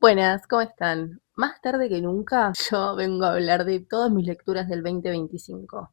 Buenas, ¿cómo están? Más tarde que nunca, yo vengo a hablar de todas mis lecturas del 2025.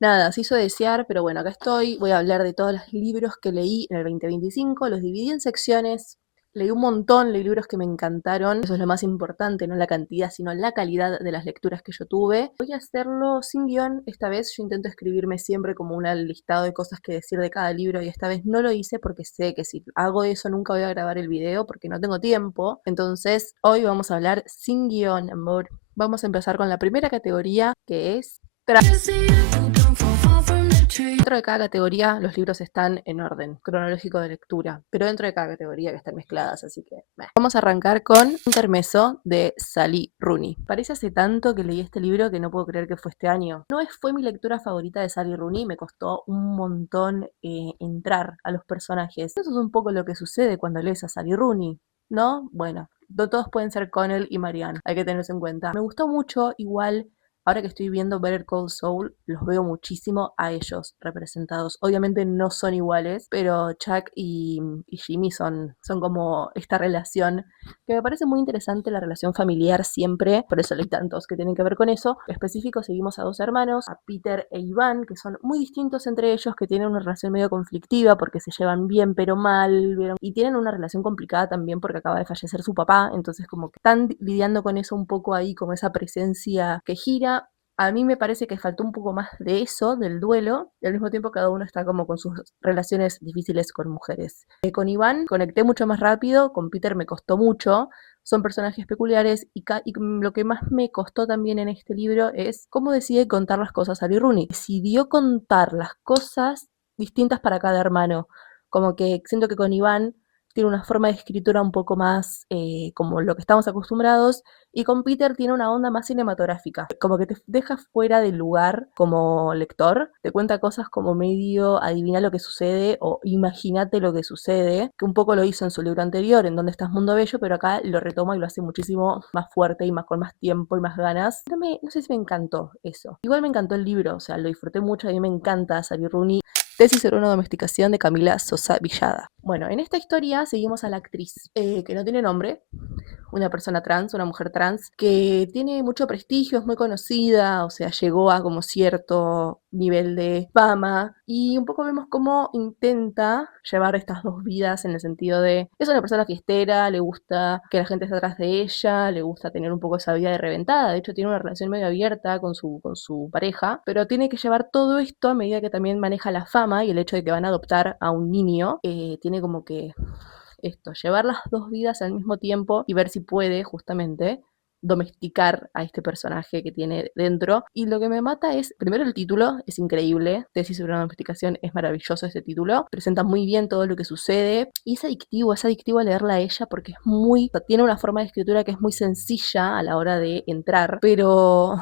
Nada, se hizo desear, pero bueno, acá estoy. Voy a hablar de todos los libros que leí en el 2025. Los dividí en secciones. Leí un montón, leí libros que me encantaron. Eso es lo más importante, no la cantidad, sino la calidad de las lecturas que yo tuve. Voy a hacerlo sin guión. Esta vez yo intento escribirme siempre como un listado de cosas que decir de cada libro y esta vez no lo hice porque sé que si hago eso nunca voy a grabar el video porque no tengo tiempo. Entonces hoy vamos a hablar sin guión, amor. Vamos a empezar con la primera categoría que es dentro de cada categoría los libros están en orden cronológico de lectura, pero dentro de cada categoría que están mezcladas, así que vamos a arrancar con Intermeso de Sally Rooney. Parece hace tanto que leí este libro que no puedo creer que fue este año. Fue mi lectura favorita de Sally Rooney, me costó un montón entrar a los personajes. Eso es un poco lo que sucede cuando lees a Sally Rooney, ¿no? Bueno, no todos pueden ser Connell y Marianne, hay que tenerse en cuenta. Me gustó mucho, igual. Ahora que estoy viendo Better Call Saul, los veo muchísimo a ellos representados. Obviamente no son iguales, pero Chuck y Jimmy son como esta relación que me parece muy interesante, la relación familiar siempre, por eso leí tantos que tienen que ver con eso. En específico seguimos a dos hermanos, a Peter e Iván, que son muy distintos entre ellos, que tienen una relación medio conflictiva porque se llevan bien pero mal, ¿vieron? Y tienen una relación complicada también porque acaba de fallecer su papá, entonces como que están lidiando con eso un poco ahí, como esa presencia que gira. A mí me parece que faltó un poco más de eso, del duelo, y al mismo tiempo cada uno está como con sus relaciones difíciles con mujeres. Con Iván conecté mucho más rápido, con Peter me costó mucho, son personajes peculiares y lo que más me costó también en este libro es cómo decide contar las cosas Ali Rooney. Decidió contar las cosas distintas para cada hermano, como que siento que con Iván tiene una forma de escritura un poco más como lo que estamos acostumbrados, y con Peter tiene una onda más cinematográfica, como que te deja fuera del lugar como lector, te cuenta cosas como medio adivina lo que sucede o imagínate lo que sucede, que un poco lo hizo en su libro anterior, en Donde estás Mundo Bello, pero acá lo retoma y lo hace muchísimo más fuerte y más con más tiempo y más ganas. No sé si me encantó eso. Igual me encantó el libro, o sea, lo disfruté mucho, a mí me encanta Sally Rooney. Tesis sobre una domesticación de Camila Sosa Villada. Bueno, en esta historia seguimos a la actriz, que no tiene nombre, una persona trans, una mujer trans, que tiene mucho prestigio, es muy conocida, o sea, llegó a como cierto nivel de fama, y un poco vemos cómo intenta llevar estas dos vidas en el sentido de, es una persona fiestera, le gusta que la gente esté atrás de ella, le gusta tener un poco esa vida de reventada, de hecho tiene una relación medio abierta con su pareja, pero tiene que llevar todo esto a medida que también maneja la fama y el hecho de que van a adoptar a un niño, tiene como que esto, llevar las dos vidas al mismo tiempo y ver si puede justamente domesticar a este personaje que tiene dentro. Y lo que me mata es, primero el título, es increíble, Tesis sobre una domesticación, es maravilloso este título, presenta muy bien todo lo que sucede y es adictivo leerla a ella porque tiene una forma de escritura que es muy sencilla a la hora de entrar, pero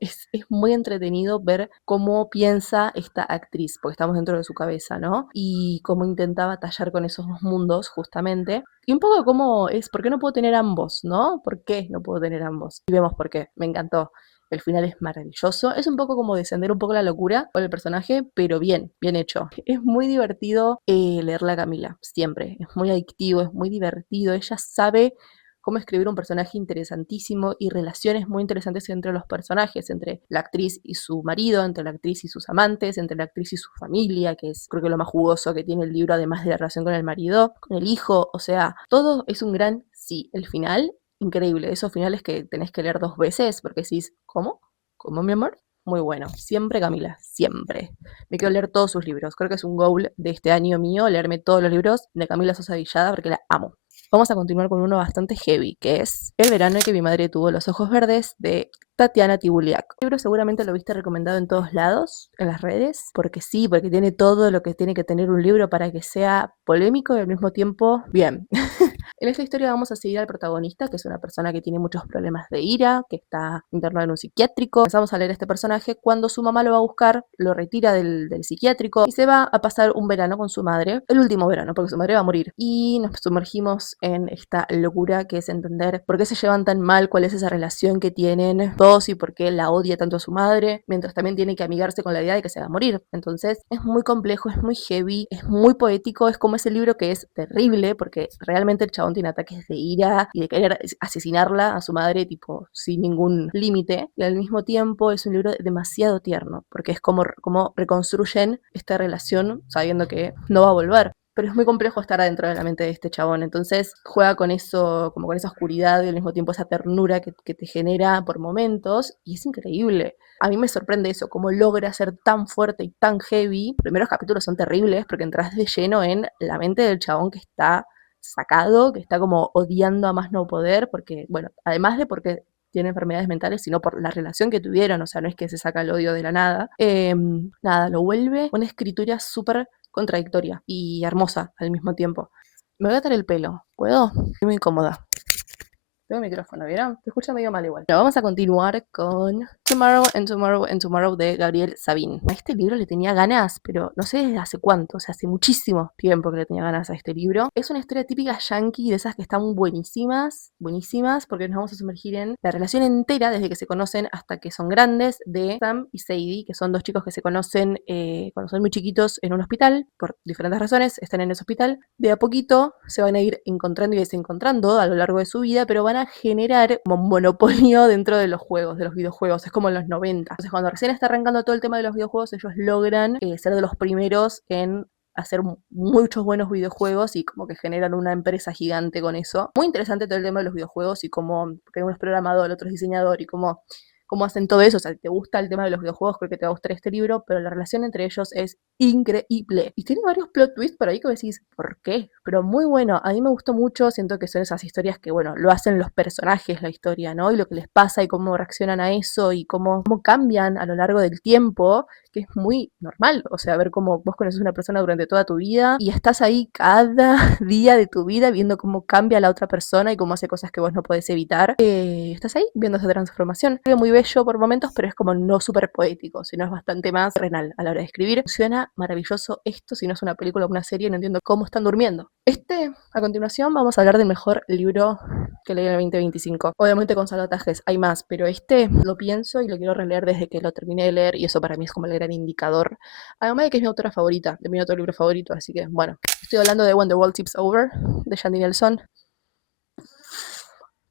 es muy entretenido ver cómo piensa esta actriz, porque estamos dentro de su cabeza, ¿no? Y cómo intenta batallar con esos dos mundos, justamente. Y un poco cómo es, ¿por qué no puedo tener ambos, no? ¿Por qué no puedo tener ambos? Y vemos por qué, me encantó. El final es maravilloso. Es un poco como descender un poco la locura con el personaje, pero bien hecho. Es muy divertido leerla a Camila, siempre. Es muy adictivo, es muy divertido. Ella sabe cómo escribir un personaje interesantísimo y relaciones muy interesantes entre los personajes, entre la actriz y su marido, entre la actriz y sus amantes, entre la actriz y su familia, que es creo que lo más jugoso que tiene el libro, además de la relación con el marido, con el hijo, o sea, todo es un gran sí. El final, increíble, esos finales que tenés que leer dos veces porque decís, ¿cómo? ¿Cómo, mi amor? Muy bueno, siempre Camila, siempre. Me quiero leer todos sus libros, creo que es un goal de este año mío, leerme todos los libros de Camila Sosa Villada porque la amo. Vamos a continuar con uno bastante heavy, que es El verano en que mi madre tuvo los ojos verdes, de Tatiana Tibuliak. El libro seguramente lo viste recomendado en todos lados, en las redes, porque sí, porque tiene todo lo que tiene que tener un libro para que sea polémico y al mismo tiempo bien. En esta historia vamos a seguir al protagonista, que es una persona que tiene muchos problemas de ira, que está internado en un psiquiátrico. Empezamos a leer este personaje cuando su mamá lo va a buscar, lo retira del psiquiátrico y se va a pasar un verano con su madre, el último verano, porque su madre va a morir. Y nos sumergimos en esta locura que es entender por qué se llevan tan mal, cuál es esa relación que tienen, sos y por qué la odia tanto a su madre, mientras también tiene que amigarse con la idea de que se va a morir. Entonces es muy complejo, es muy heavy, es muy poético, es como ese libro que es terrible porque realmente el chabón tiene ataques de ira y de querer asesinarla a su madre tipo sin ningún límite, y al mismo tiempo es un libro demasiado tierno porque es como reconstruyen esta relación sabiendo que no va a volver. Pero es muy complejo estar adentro de la mente de este chabón, entonces juega con eso, como con esa oscuridad y al mismo tiempo esa ternura que te genera por momentos, y es increíble. A mí me sorprende eso, cómo logra ser tan fuerte y tan heavy. Los primeros capítulos son terribles porque entras de lleno en la mente del chabón que está sacado, que está como odiando a más no poder, porque, bueno, además de porque tiene enfermedades mentales, sino por la relación que tuvieron, o sea, no es que se saca el odio de la nada. Nada, lo vuelve una escritura súper contradictoria y hermosa al mismo tiempo. Me voy a atar el pelo, ¿puedo? Estoy muy incómoda. Tengo el micrófono, ¿vieron? Se escucha medio mal igual. Pero vamos a continuar con Tomorrow and Tomorrow and Tomorrow de Gabriel Sabin. A este libro le tenía ganas, pero no sé desde hace cuánto, o sea, hace muchísimo tiempo que le tenía ganas a este libro. Es una historia típica yankee, de esas que están buenísimas, buenísimas, porque nos vamos a sumergir en la relación entera, desde que se conocen hasta que son grandes, de Sam y Sadie, que son dos chicos que se conocen cuando son muy chiquitos en un hospital, por diferentes razones, están en ese hospital. De a poquito se van a ir encontrando y desencontrando a lo largo de su vida, pero van a generar como un monopolio dentro de los juegos, de los videojuegos. Es como en los 90. Entonces, cuando recién está arrancando todo el tema de los videojuegos, ellos logran ser de los primeros en hacer muchos buenos videojuegos y como que generan una empresa gigante con eso. Muy interesante todo el tema de los videojuegos y cómo, porque uno es programador, el otro es diseñador y cómo hacen todo eso. O sea, si te gusta el tema de los videojuegos, creo que te va a gustar este libro, pero la relación entre ellos es increíble. Y tiene varios plot twists por ahí que decís, ¿por qué? Pero muy bueno, a mí me gustó mucho, siento que son esas historias que, bueno, lo hacen los personajes, la historia, ¿no? Y lo que les pasa y cómo reaccionan a eso y cómo cambian a lo largo del tiempo, que es muy normal. O sea, ver cómo vos conoces a una persona durante toda tu vida y estás ahí cada día de tu vida viendo cómo cambia la otra persona y cómo hace cosas que vos no podés evitar. Estás ahí viendo esa transformación. Es muy bello por momentos, pero es como no súper poético, sino es bastante más renal a la hora de escribir. Funciona maravilloso esto, si no es una película o una serie, no entiendo cómo están durmiendo. A continuación, vamos a hablar del mejor libro que leí en el 2025. Obviamente con salvatajes hay más, pero lo pienso y lo quiero releer desde que lo terminé de leer, y eso para mí es como el gran indicador. Además de que es mi autora favorita, de mi otro libro favorito, así que bueno. Estoy hablando de When the World Tips Over, de Shandy Nelson.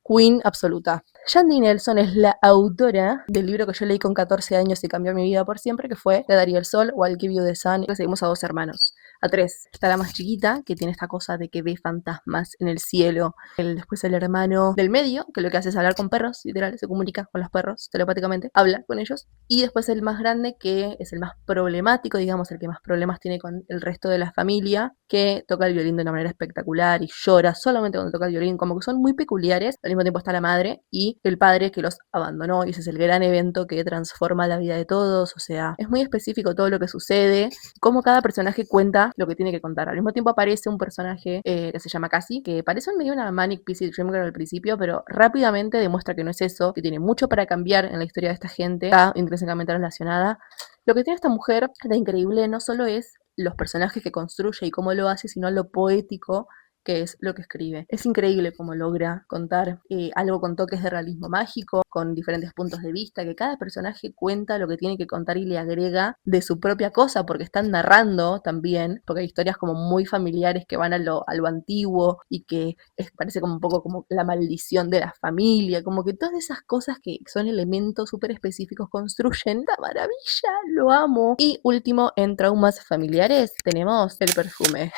Queen absoluta. Shandy Nelson es la autora del libro que yo leí con 14 años y cambió mi vida por siempre, que fue Le daría el sol o I'll Give You the Sun. Y seguimos a dos hermanos, a tres. Está la más chiquita, que tiene esta cosa de que ve fantasmas en el cielo. Después el hermano del medio, que lo que hace es hablar con perros, literal, se comunica con los perros telepáticamente, habla con ellos. Y después el más grande, que es el más problemático, digamos, el que más problemas tiene con el resto de la familia, que toca el violín de una manera espectacular y llora solamente cuando toca el violín, como que son muy peculiares. Al mismo tiempo está la madre y el padre que los abandonó, y ese es el gran evento que transforma la vida de todos. O sea, es muy específico todo lo que sucede, cómo cada personaje cuenta lo que tiene que contar. Al mismo tiempo aparece un personaje que se llama Cassie, que parece medio una Manic Pixie Dream Girl al principio, pero rápidamente demuestra que no es eso, que tiene mucho para cambiar en la historia de esta gente, está intrínsecamente relacionada. Lo que tiene esta mujer de increíble no solo es los personajes que construye y cómo lo hace, sino lo poético que es lo que escribe. Es increíble cómo logra contar algo con toques de realismo mágico, con diferentes puntos de vista, que cada personaje cuenta lo que tiene que contar y le agrega de su propia cosa, porque están narrando también, porque hay historias como muy familiares que van a lo antiguo y que parece como un poco como la maldición de la familia, como que todas esas cosas que son elementos súper específicos construyen ¡la maravilla! Lo amo. Y último, en traumas familiares, tenemos El perfume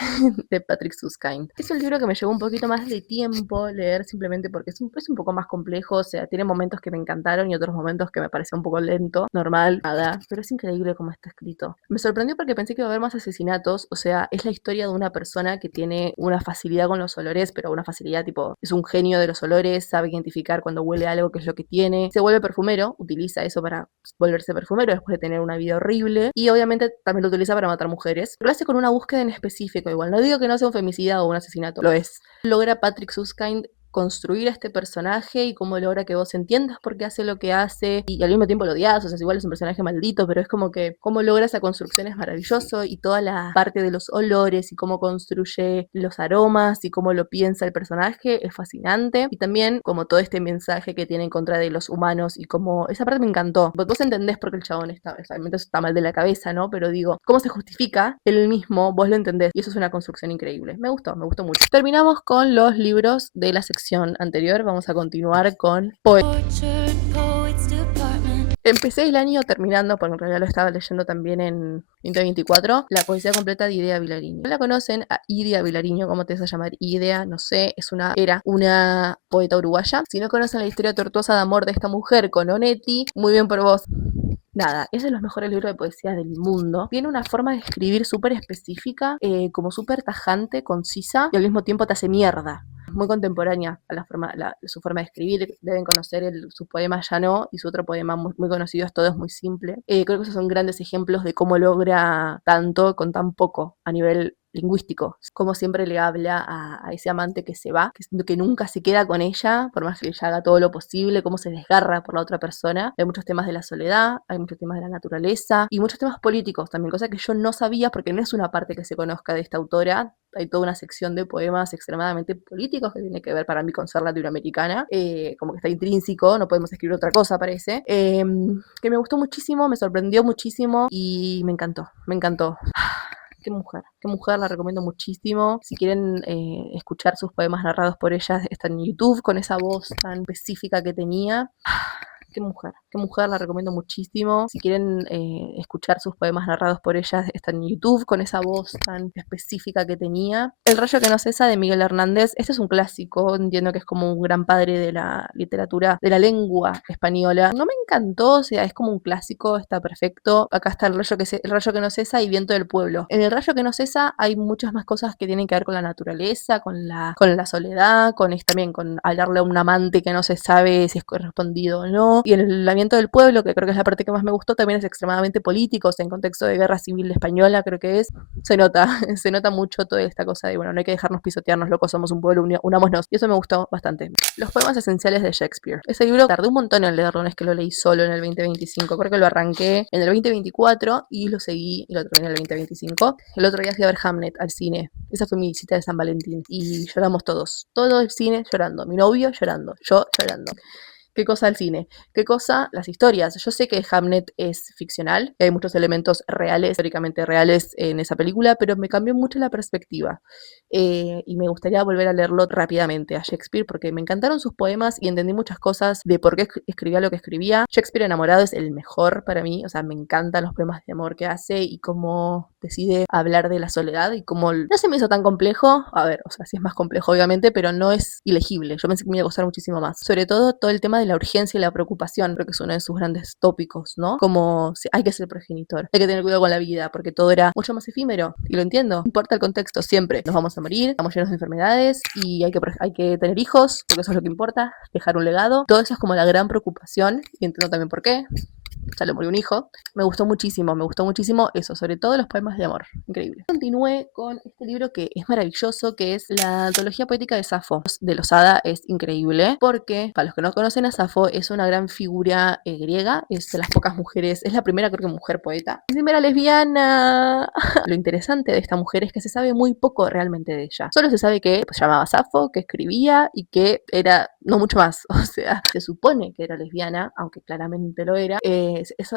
de Patrick Suskind. Es un libro que me llevó un poquito más de tiempo leer, simplemente porque es un poco más complejo. O sea, tiene momentos que me encantaron y otros momentos que me pareció un poco lento, normal, nada, pero es increíble cómo está escrito. Me sorprendió porque pensé que iba a haber más asesinatos. O sea, es la historia de una persona que tiene una facilidad con los olores, pero una facilidad tipo, es un genio de los olores, sabe identificar cuando huele algo, qué es lo que tiene. Se vuelve perfumero, utiliza eso para volverse perfumero después de tener una vida horrible, y obviamente también lo utiliza para matar mujeres. Lo hace con una búsqueda en específico igual. No digo que no sea un femicida o un asesinato, lo es. Logra Patrick Suskind construir a este personaje y cómo logra que vos entiendas por qué hace lo que hace y al mismo tiempo lo odias, o sea, igual es un personaje maldito, pero es como que cómo logra esa construcción es maravilloso y toda la parte de los olores y cómo construye los aromas y cómo lo piensa el personaje es fascinante y también como todo este mensaje que tiene en contra de los humanos y como esa parte me encantó. Vos entendés por qué el chabón está mal de la cabeza, ¿no? Pero digo, cómo se justifica él mismo, vos lo entendés y eso es una construcción increíble. Me gustó mucho. Terminamos con los libros de la sección anterior, vamos a continuar con Empecé el año terminando, porque en realidad lo estaba leyendo también en 2024, la poesía completa de Idea Vilariño. ¿No la conocen a Idea Vilariño? ¿Cómo te vas a llamar? Idea, no sé, era una poeta uruguaya. Si no conocen la historia tortuosa de amor de esta mujer con Onetti, muy bien por vos. Nada, es de los mejores libros de poesía del mundo. Tiene una forma de escribir súper específica, como súper tajante, concisa, y al mismo tiempo te hace mierda. Muy contemporánea a su forma de escribir. Deben conocer su poema Ya no y su otro poema muy conocido es Todo es muy simple. Creo que esos son grandes ejemplos de cómo logra tanto con tan poco a nivel lingüístico. Como siempre le habla a ese amante que se va, que nunca se queda con ella, por más que ella haga todo lo posible, cómo se desgarra por la otra persona. Hay muchos temas de la soledad, hay muchos temas de la naturaleza y muchos temas políticos también, cosa que yo no sabía porque no es una parte que se conozca de esta autora. Hay toda una sección de poemas extremadamente políticos que tiene que ver para mí con ser latinoamericana, como que está intrínseco, no podemos escribir otra cosa, parece. Que me gustó muchísimo, me sorprendió muchísimo y me encantó. Qué mujer, la recomiendo muchísimo. Si quieren escuchar sus poemas narrados por ella, está en YouTube con esa voz tan específica que tenía. Qué mujer, la recomiendo muchísimo. Si quieren escuchar sus poemas narrados por ella, está en YouTube con esa voz tan específica que tenía. El rayo que no cesa de Miguel Hernández. Este es un clásico, entiendo que es como un gran padre de la literatura, de la lengua española. No me encantó, o sea, es como un clásico, está perfecto. Acá está el rayo que no cesa y Viento del pueblo. En el rayo que no cesa hay muchas más cosas que tienen que ver con la naturaleza, con la soledad, también con hablarle a un amante que no se sabe si es correspondido o no. Y el Viento del pueblo, que creo que es la parte que más me gustó, también es extremadamente político, o sea, en contexto de guerra civil española, creo que se nota mucho toda esta cosa de, bueno, no hay que dejarnos pisotearnos, locos, somos un pueblo, unámonos. Y eso me gustó bastante. Los poemas esenciales de Shakespeare. Ese libro tardé un montón en leerlo, no es que lo leí solo en el 2025, creo que lo arranqué en el 2024 y lo seguí y lo terminé en el 2025. El otro día fui a ver Hamlet al cine. Esa fue mi visita de San Valentín y lloramos todos. Todo el cine llorando. Mi novio llorando. Yo llorando. ¿Qué cosa el cine? ¿Qué cosa las historias? Yo sé que Hamlet es ficcional, hay muchos elementos reales, históricamente reales en esa película, pero me cambió mucho la perspectiva. Y me gustaría volver a leerlo rápidamente a Shakespeare porque me encantaron sus poemas y entendí muchas cosas de por qué escribía lo que escribía. Shakespeare enamorado es el mejor para mí, o sea, me encantan los poemas de amor que hace y cómo decide hablar de la soledad y cómo no se me hizo tan complejo, a ver, o sea, sí es más complejo obviamente, pero no es ilegible, yo pensé que me iba a costar muchísimo más, sobre todo el tema de la urgencia y la preocupación, creo que es uno de sus grandes tópicos, ¿no? Como hay que ser progenitor, hay que tener cuidado con la vida, porque todo era mucho más efímero, y lo entiendo, no importa el contexto, siempre nos vamos a morir, estamos llenos de enfermedades, y hay que tener hijos, porque eso es lo que importa, dejar un legado, todo eso es como la gran preocupación, y entiendo también por qué, ya le murió un hijo. Me gustó muchísimo eso, sobre todo los poemas de amor. Increíble. Continué con este libro que es maravilloso, que es la antología poética de Safo, de Losada. Es increíble porque, para los que no conocen a Safo, es una gran figura griega, es de las pocas mujeres, es la primera creo que mujer poeta. La primera lesbiana. Lo interesante de esta mujer es que se sabe muy poco realmente de ella. Solo se sabe que se llamaba Safo, que escribía y que era, no mucho más, o sea, se supone que era lesbiana, aunque claramente lo era.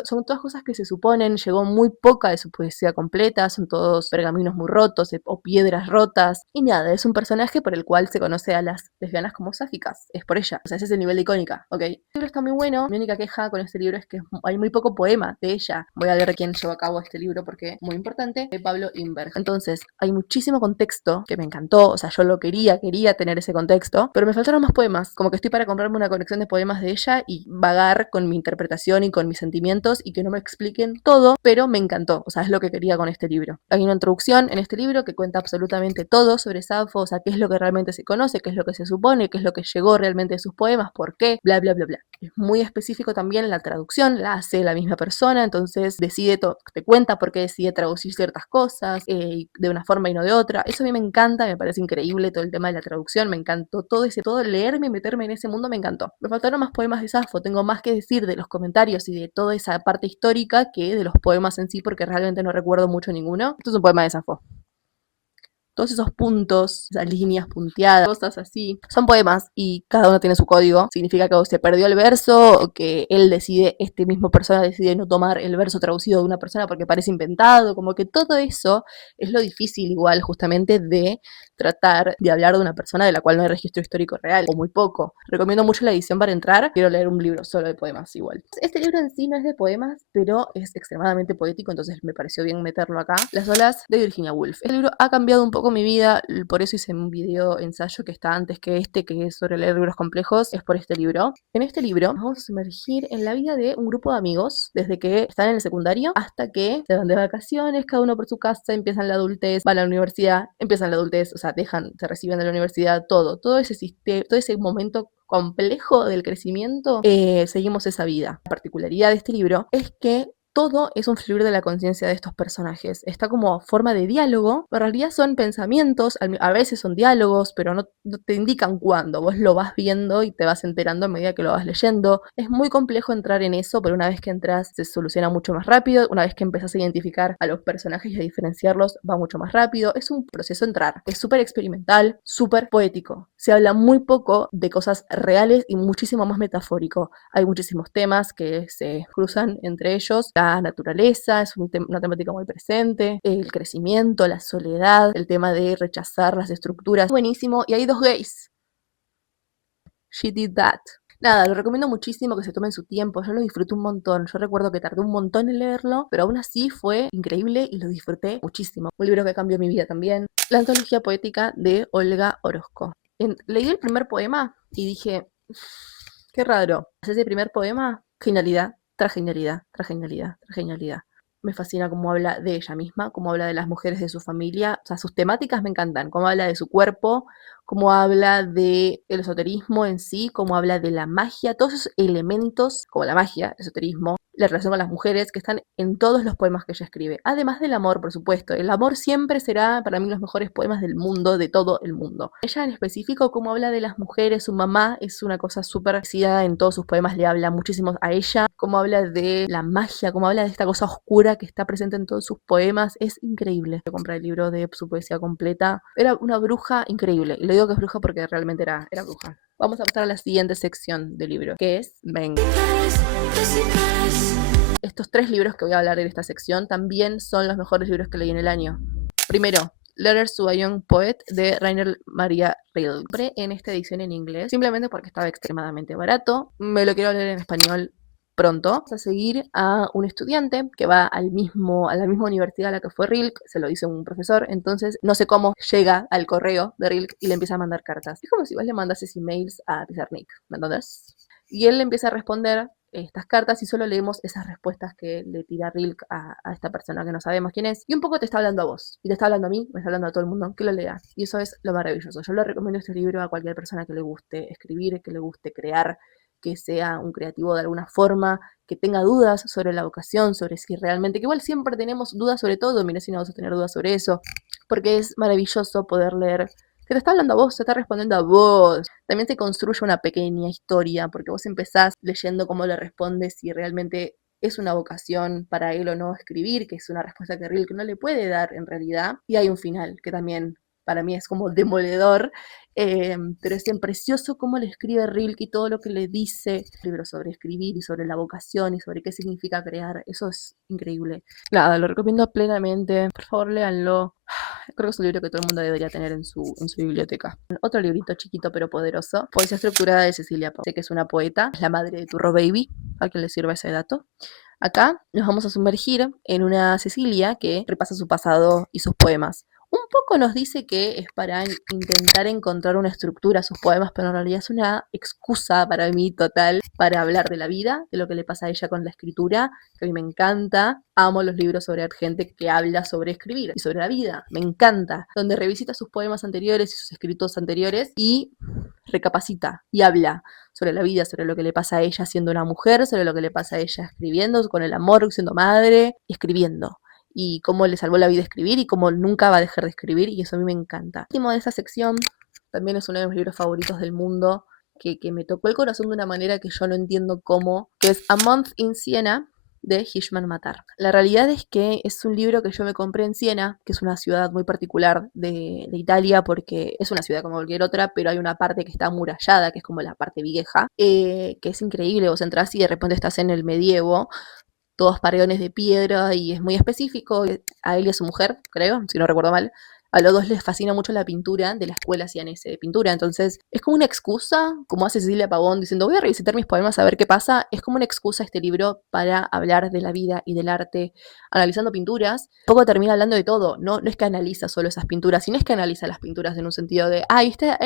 Son todas cosas que se suponen, llegó muy poca de su poesía completa, son todos pergaminos muy rotos o piedras rotas, y nada, es un personaje por el cual se conoce a las lesbianas como sáficas, es por ella, o sea, ese es el nivel de icónica, ¿ok? El libro está muy bueno, mi única queja con este libro es que hay muy poco poema de ella, voy a leer quién llevó a cabo este libro porque es muy importante, de Pablo Imberg. Entonces, hay muchísimo contexto que me encantó, o sea, yo lo quería tener ese contexto, pero me faltaron más poemas, como que estoy para comprarme una colección de poemas de ella y vagar con mi interpretación y con mis sentimientos y que no me expliquen todo, pero me encantó, o sea, es lo que quería con este libro. Hay una introducción en este libro que cuenta absolutamente todo sobre Safo, o sea, qué es lo que realmente se conoce, qué es lo que se supone, qué es lo que llegó realmente de sus poemas, por qué, bla, bla, bla, bla. Es muy específico también la traducción, la hace la misma persona, entonces te cuenta por qué decide traducir ciertas cosas de una forma y no de otra. Eso a mí me encanta, me parece increíble todo el tema de la traducción, me encantó todo leerme y meterme en ese mundo me encantó. Me faltaron más poemas de Safo, tengo más que decir de los comentarios y de toda esa parte histórica que de los poemas en sí, porque realmente no recuerdo mucho ninguno. Esto es un poema de Safo. Todos esos puntos, esas líneas punteadas, cosas así, son poemas y cada uno tiene su código. Significa que se perdió el verso o que él decide, este mismo persona decide no tomar el verso traducido de una persona porque parece inventado, como que todo eso es lo difícil igual justamente de tratar de hablar de una persona de la cual no hay registro histórico real, o muy poco. Recomiendo mucho la edición para entrar, quiero leer un libro solo de poemas igual. Este libro en sí no es de poemas, pero es extremadamente poético, entonces me pareció bien meterlo acá. Las olas de Virginia Woolf. Este libro ha cambiado un poco mi vida, por eso hice un video ensayo que está antes que este, que es sobre leer libros complejos, es por este libro. En este libro nos vamos a sumergir en la vida de un grupo de amigos, desde que están en el secundario hasta que se van de vacaciones, cada uno por su casa, empiezan la adultez, van a la universidad, empiezan la adultez, o sea, se reciben de la universidad, todo ese sistema, todo ese momento complejo del crecimiento, seguimos esa vida. La particularidad de este libro es que todo es un fluir de la conciencia de estos personajes. Está como forma de diálogo, pero en realidad son pensamientos, a veces son diálogos, pero no te indican cuándo. Vos lo vas viendo y te vas enterando a medida que lo vas leyendo. Es muy complejo entrar en eso, pero una vez que entras se soluciona mucho más rápido. Una vez que empezás a identificar a los personajes y a diferenciarlos, va mucho más rápido. Es un proceso entrar. Es súper experimental, súper poético. Se habla muy poco de cosas reales y muchísimo más metafórico. Hay muchísimos temas que se cruzan entre ellos. La naturaleza es una temática muy presente, el crecimiento, la soledad, el tema de rechazar las estructuras. Buenísimo, y hay 2 gays. She did that. Nada, lo recomiendo muchísimo que se tomen su tiempo, yo lo disfruté un montón, yo recuerdo que tardé un montón en leerlo, pero aún así fue increíble y lo disfruté muchísimo. Un libro que cambió mi vida también. La antología poética de Olga Orozco. Leí el primer poema y dije, qué raro. Ese primer poema, genialidad, tras genialidad, tras genialidad, tras genialidad. Me fascina cómo habla de ella misma, cómo habla de las mujeres de su familia, o sea, sus temáticas me encantan, cómo habla de su cuerpo, cómo habla del esoterismo en sí, cómo habla de la magia, todos esos elementos, como la magia, el esoterismo, la relación con las mujeres, que están en todos los poemas que ella escribe. Además del amor, por supuesto. El amor siempre será para mí los mejores poemas del mundo, de todo el mundo. Ella en específico, cómo habla de las mujeres, su mamá es una cosa súper parecida en todos sus poemas, le habla muchísimo a ella, cómo habla de la magia, cómo habla de esta cosa oscura que está presente en todos sus poemas, es increíble. Yo compré el libro de su poesía completa, era una bruja increíble, y le digo que es bruja porque realmente era bruja. Vamos a pasar a la siguiente sección del libro, que es Venga. Estos 3 libros que voy a hablar en esta sección también son los mejores libros que leí en el año. Primero, Letters to a Young Poet de Rainer Maria Rilke. Compré en esta edición en inglés simplemente porque estaba extremadamente barato. Me lo quiero leer en español pronto. Vamos a seguir a un estudiante que va a la misma universidad a la que fue Rilke, se lo dice un profesor, entonces no sé cómo llega al correo de Rilke y le empieza a mandar cartas. Es como si vos le mandases emails a Pizarnik, ¿me entendés? Y él le empieza a responder estas cartas y solo leemos esas respuestas que le tira Rilke a esta persona que no sabemos quién es. Y un poco te está hablando a vos, y te está hablando a mí, me está hablando a todo el mundo, que lo lea. Y eso es lo maravilloso. Yo le recomiendo este libro a cualquier persona que le guste escribir, que le guste crear, que sea un creativo de alguna forma, que tenga dudas sobre la vocación, sobre si realmente, que igual siempre tenemos dudas sobre todo, mira si no vas a tener dudas sobre eso, porque es maravilloso poder leer que te está hablando a vos, te está respondiendo a vos. También se construye una pequeña historia, porque vos empezás leyendo cómo le respondes, si realmente es una vocación para él o no escribir, que es una respuesta que Rilke no le puede dar en realidad. Y hay un final que también para mí es como demoledor, pero es bien precioso cómo le escribe Rilke y todo lo que le dice. Libros sobre escribir y sobre la vocación y sobre qué significa crear, eso es increíble. Nada, lo recomiendo plenamente, por favor léanlo. Creo que es un libro que todo el mundo debería tener en su biblioteca. Otro librito chiquito pero poderoso, Poesía estructurada de Cecilia Pau. Sé que es una poeta, es la madre de Turro Baby, a quien le sirva ese dato. Acá nos vamos a sumergir en una Cecilia que repasa su pasado y sus poemas. Un poco nos dice que es para intentar encontrar una estructura a sus poemas, pero en realidad es una excusa para mí total para hablar de la vida, de lo que le pasa a ella con la escritura, que a mí me encanta. Amo los libros sobre gente que habla sobre escribir y sobre la vida, me encanta, donde revisita sus poemas anteriores y sus escritos anteriores y recapacita y habla sobre la vida, sobre lo que le pasa a ella siendo una mujer, sobre lo que le pasa a ella escribiendo, con el amor, siendo madre, escribiendo. Y cómo le salvó la vida escribir y cómo nunca va a dejar de escribir, y eso a mí me encanta. El último de esa sección también es uno de mis libros favoritos del mundo, que me tocó el corazón de una manera que yo no entiendo cómo, que es A Month in Siena, de Hisham Matar. La realidad es que es un libro que yo me compré en Siena, que es una ciudad muy particular de Italia, porque es una ciudad como cualquier otra, pero hay una parte que está amurallada, que es como la parte vieja, que es increíble. Vos entrás y de repente estás en el medievo, todos paredones de piedra, y es muy específico. A él y a su mujer, creo, si no recuerdo mal, a los dos les fascina mucho la pintura de la escuela cianese de pintura. Entonces es como una excusa, como hace Cecilia Pavón diciendo voy a revisitar mis poemas a ver qué pasa. Es como una excusa este libro para hablar de la vida y del arte, analizando pinturas. Un poco termina hablando de todo. No es que analiza solo esas pinturas, sino es que analiza las pinturas en un sentido de este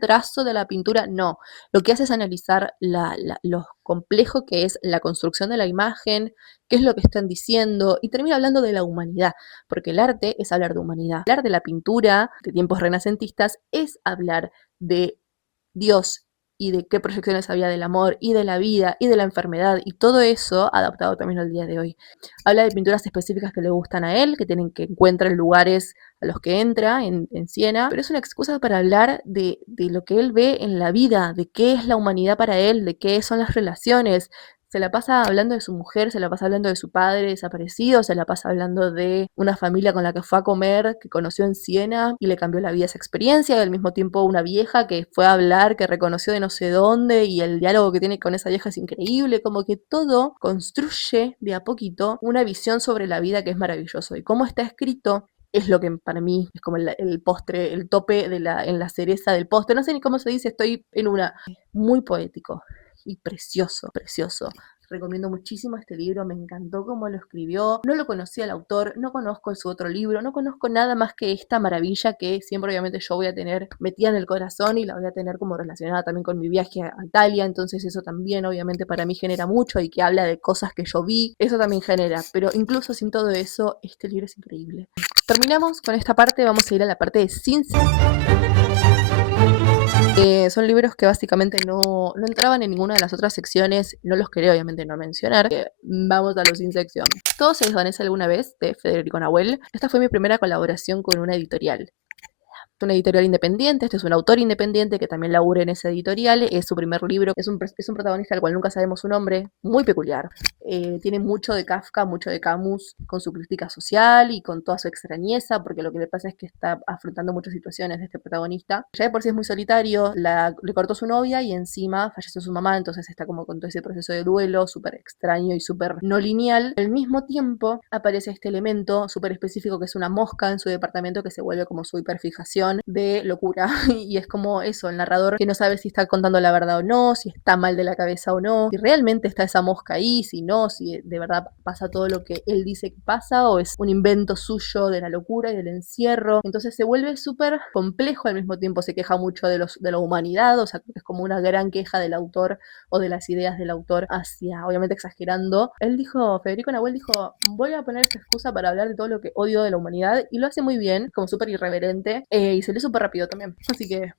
trazo de la pintura. No, lo que hace es analizar lo complejo que es la construcción de la imagen, qué es lo que están diciendo, y termina hablando de la humanidad, porque el arte es hablar de humanidad. Hablar de la pintura de tiempos renacentistas es hablar de Dios y de qué proyecciones había del amor y de la vida y de la enfermedad, y todo eso adaptado también al día de hoy. Habla de pinturas específicas que le gustan a él, que encuentra en lugares a los que entra en Siena, pero es una excusa para hablar de lo que él ve en la vida, de qué es la humanidad para él, de qué son las relaciones. Se la pasa hablando de su mujer, se la pasa hablando de su padre desaparecido, se la pasa hablando de una familia con la que fue a comer, que conoció en Siena y le cambió la vida esa experiencia, y al mismo tiempo una vieja que fue a hablar, que reconoció de no sé dónde, y el diálogo que tiene con esa vieja es increíble. Como que todo construye de a poquito una visión sobre la vida que es maravilloso, y cómo está escrito es lo que para mí es como el postre, el tope en la cereza del postre. No sé ni cómo se dice, estoy en una. Muy poético y precioso, precioso. Recomiendo muchísimo este libro, me encantó cómo lo escribió. No lo conocía el autor, no conozco su otro libro, no conozco nada más que esta maravilla que siempre obviamente yo voy a tener metida en el corazón, y la voy a tener como relacionada también con mi viaje a Italia. Entonces eso también obviamente para mí genera mucho, y que habla de cosas que yo vi, eso también genera. Pero incluso sin todo eso, este libro es increíble. Terminamos con esta parte, vamos a ir a la parte de ciencia. Son libros que básicamente no entraban en ninguna de las otras secciones, no los quería obviamente no mencionar. Vamos a los sin sección. ¿Todo se desvanece alguna vez?, de Federico Nahuel. Esta fue mi primera colaboración con una editorial. Es una editorial independiente, este es un autor independiente que también labura en esa editorial, es su primer libro, es un protagonista al cual nunca sabemos su nombre, muy peculiar. Tiene mucho de Kafka, mucho de Camus, con su crítica social y con toda su extrañeza, porque lo que le pasa es que está afrontando muchas situaciones de este protagonista. Ya de por sí es muy solitario, le cortó su novia y encima falleció su mamá, entonces está como con todo ese proceso de duelo súper extraño y súper no lineal. Al mismo tiempo aparece este elemento súper específico que es una mosca en su departamento, que se vuelve como su hiperfijación de locura, y es como eso, el narrador que no sabe si está contando la verdad o no, si está mal de la cabeza o no, si realmente está esa mosca ahí, si no, si de verdad pasa todo lo que él dice que pasa, o es un invento suyo de la locura y del encierro. Entonces se vuelve súper complejo, al mismo tiempo se queja mucho de la humanidad, o sea, es como una gran queja del autor o de las ideas del autor hacia, obviamente exagerando. Federico Nahuel dijo, voy a poner esta excusa para hablar de todo lo que odio de la humanidad, y lo hace muy bien, como súper irreverente, y se lee súper rápido también. Así que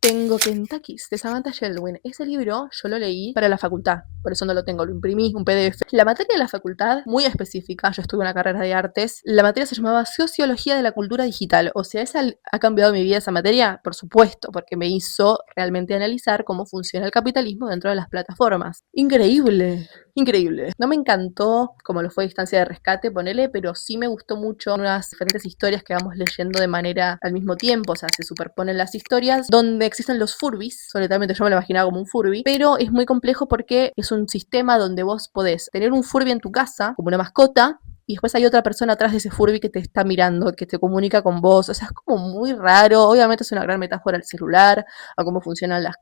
tengo Kentuckys, de Samantha Shelwin. Ese libro yo lo leí para la facultad, por eso no lo tengo, lo imprimí, un PDF. La materia de la facultad, muy específica, yo estuve en una carrera de artes, la materia se llamaba Sociología de la Cultura Digital. O sea, ¿esa ha cambiado mi vida esa materia? Por supuesto, porque me hizo realmente analizar cómo funciona el capitalismo dentro de las plataformas. Increíble. Increíble. No me encantó como lo fue Distancia de Rescate, ponele, pero sí me gustó mucho unas diferentes historias que vamos leyendo de manera al mismo tiempo. O sea, se superponen las historias donde existen los Furbis. Solitamente yo me lo imaginaba como un Furby, pero es muy complejo porque es un sistema donde vos podés tener un Furby en tu casa como una mascota, y después hay otra persona atrás de ese Furby que te está mirando, que te comunica con vos, o sea, es como muy raro, obviamente es una gran metáfora al celular, a cómo funcionan las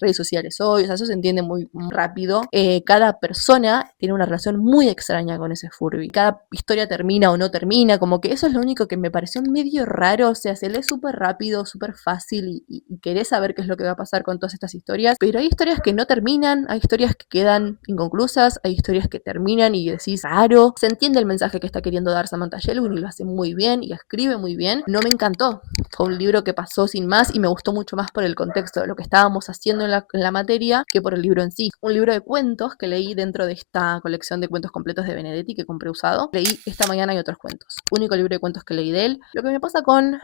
redes sociales hoy, o sea, eso se entiende muy rápido. Cada persona tiene una relación muy extraña con ese Furby, cada historia termina o no termina, como que eso es lo único que me pareció medio raro, o sea, se lee súper rápido, súper fácil y querés saber qué es lo que va a pasar con todas estas historias, pero hay historias que no terminan, hay historias que quedan inconclusas, hay historias que terminan y decís raro, se entiende el mensaje que está queriendo dar Samantha Shelby y lo hace muy bien y escribe muy bien. No me encantó, fue un libro que pasó sin más y me gustó mucho más por el contexto de lo que estábamos haciendo en la materia que por el libro en sí. Un libro de cuentos que leí dentro de esta colección de cuentos completos de Benedetti que compré usado. Leí Esta mañana y otros cuentos. Único libro de cuentos que leí de él. Lo que me pasa con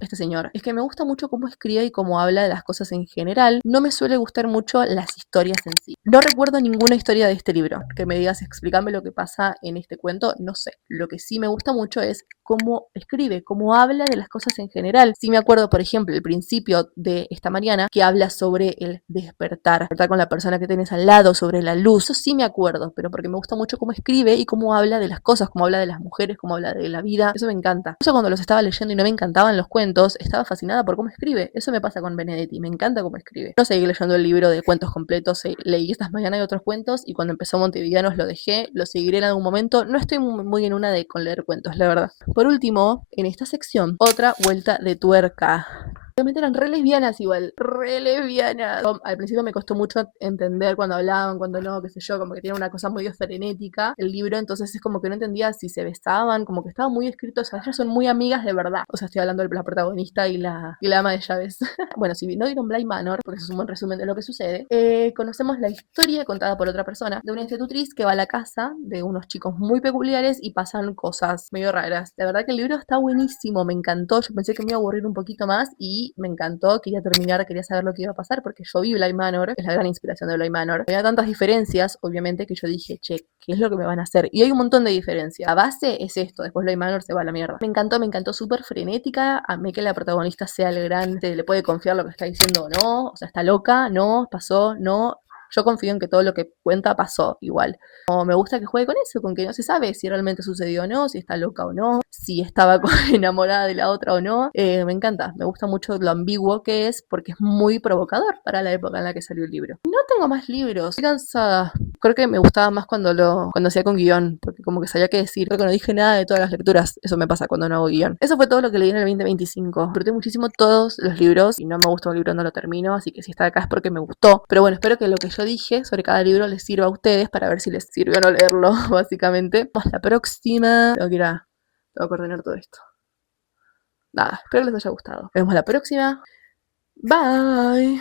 este señor es que me gusta mucho cómo escribe y cómo habla de las cosas en general. No me suele gustar mucho las historias en sí. No recuerdo ninguna historia de este libro. Que me digas, explícame lo que pasa en este cuento, no sé. Lo que sí me gusta mucho es cómo escribe, cómo habla de las cosas en general. Sí me acuerdo, por ejemplo, el principio de Esta mañana, que habla sobre el despertar con la persona que tenés al lado, sobre la luz. Eso sí me acuerdo, pero porque me gusta mucho cómo escribe y cómo habla de las cosas, cómo habla de las mujeres, cómo habla de la vida. Eso me encanta. Eso cuando los estaba leyendo y no me encantaban los cuentos, estaba fascinada por cómo escribe. Eso me pasa con Benedetti, me encanta cómo escribe. No seguí leyendo el libro de cuentos completos, leí Estas mañanas y otros cuentos y cuando empezó Montevideanos lo dejé, lo seguiré en algún momento. No estoy muy en una de con leer cuentos, la verdad. Por último, en esta sección, otra vuelta de tuerca. Realmente eran re lesbianas igual, re lesbianas. Al principio me costó mucho entender cuando hablaban, cuando no, qué sé yo, como que tiene una cosa muy frenética el libro, entonces es como que no entendía si se besaban, como que estaba muy escrito, o sea, ellas son muy amigas de verdad. O sea, estoy hablando de la protagonista y la ama de llaves. Bueno, si no vieron Bly Manor, porque eso es un buen resumen de lo que sucede, conocemos la historia contada por otra persona de una institutriz que va a la casa de unos chicos muy peculiares y pasan cosas medio raras. La verdad que el libro está buenísimo, me encantó, yo pensé que me iba a aburrir un poquito más y me encantó, quería terminar, quería saber lo que iba a pasar porque yo vi Bly Manor, es la gran inspiración de Bly Manor. Había tantas diferencias, obviamente, que yo dije, che, ¿qué es lo que me van a hacer? Y hay un montón de diferencias. La base es esto, después Bly Manor se va a la mierda. Me encantó, súper frenética, amé que la protagonista sea el gran, se le puede confiar lo que está diciendo o no, o sea, está loca, no, pasó, no. Yo confío en que todo lo que cuenta pasó igual. O me gusta que juegue con eso, con que no se sabe si realmente sucedió o no, si está loca o no, si estaba enamorada de la otra o no. Me encanta, me gusta mucho lo ambiguo que es porque es muy provocador para la época en la que salió el libro. No tengo más libros, estoy cansada. Creo que me gustaba más cuando hacía con guión, porque como que sabía qué decir. Creo que no dije nada de todas las lecturas, eso me pasa cuando no hago guión. Eso fue todo lo que leí en el 2025. Disfruté muchísimo todos los libros y no me gustó un libro no lo termino, así que si está acá es porque me gustó. Pero bueno, espero que lo que yo dije sobre cada libro les sirva a ustedes para ver si les sirvió o no leerlo, básicamente. Hasta la próxima. Tengo que coordinar todo esto. Nada, espero que les haya gustado. Nos vemos la próxima. Bye.